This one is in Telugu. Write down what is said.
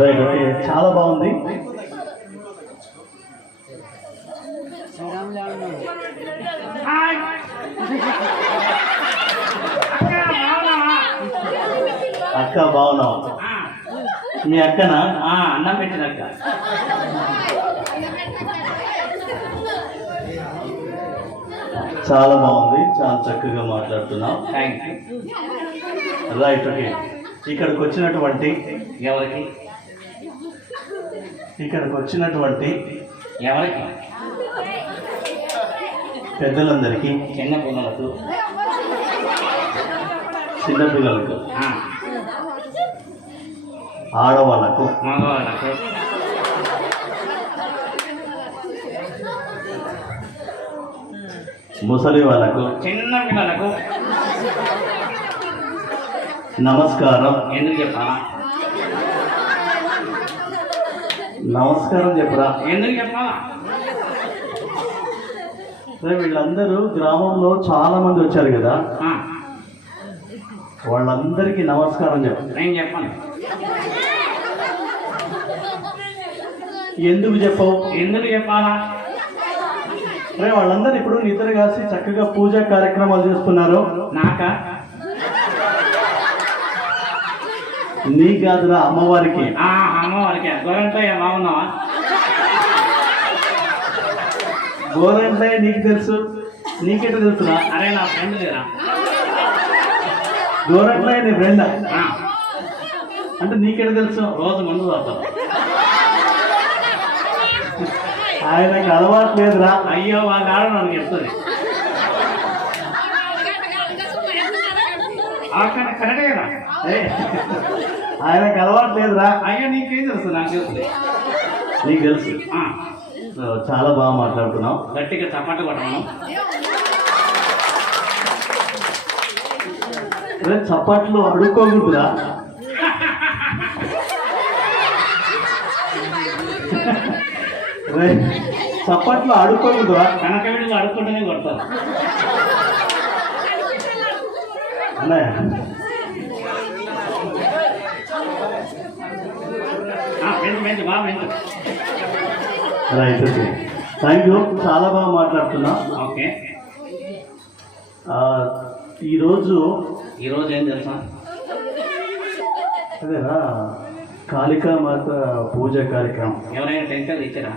రైట్, ఓకే, చాలా బాగుంది. అక్క బాగున్నావు? మీ అక్కనా? అన్నం పెట్టిన అక్క. చాలా బాగుంది, చాలా చక్కగా మాట్లాడుతున్నావు. Thank you. Right, okay. ఇక్కడికి వచ్చినటువంటి ఎవరికి పెద్దలందరికీ, చిన్నపిల్లలకు, చిన్నపిల్లలకు, ఆడవాళ్లకు, మగవాళ్ళకు, ముసలి వాళ్ళకు, చిన్న పిల్లలకు నమస్కారం. ఎందుకు చెప్పాలా? నమస్కారం చెప్పరా? ఎందుకు చెప్పాలా? వీళ్ళందరూ గ్రామంలో చాలా మంది వచ్చారు కదా, వాళ్ళందరికీ నమస్కారం చెప్పు. నేను చెప్పాను. ఎందుకు చెప్పవు? ఎందుకు చెప్పాలా? వాళ్ళందరూ ఇప్పుడు నిద్ర కాసి చక్కగా పూజా కార్యక్రమాలు చేస్తున్నారు. నాకా? నీ కాదురా, అమ్మవారికి. అమ్మవారికి. గొర్రెంట్లో బాగున్నావా? గోరంటే నీకు తెలుసు, నీకెట తెలుసురా? అరే నా ఫ్రెండ్ లేరా? గోరంటే నీ ఫ్రెండ్ అంటే నీకెట తెలుసు? రోజు ముందు వస్తాం. ఆయనకు అలవాటు లేదురా. అయ్యో వాళ్ళ ఆడ నాకు చెప్తుంది. కరెక్టే కదా? ఆయనకు అలవాటు లేదురా. అయ్యో నీకేం తెలుసు? నాకు తెలుసు. నీకు తెలుసు. చాలా బాగా మాట్లాడుతున్నావు. గట్టిగా చప్పట్లు కొట్టమను. చప్పట్లు అడుక్కోకూడదురా. చప్పట్లు అడుక్కోకూడదురా. కనుక వీళ్ళు అడుక్కుంటూనే కొడతారు. అన్నయ్య, రైట్, ఓకే, థ్యాంక్ యూ. చాలా బాగా మాట్లాడుతున్నా. ఓకే. ఈరోజు ఏం తెలుసా? అదేనా కాళికామాత పూజ కార్యక్రమం. ఎవరైనా టెన్షన్ ఇచ్చారా?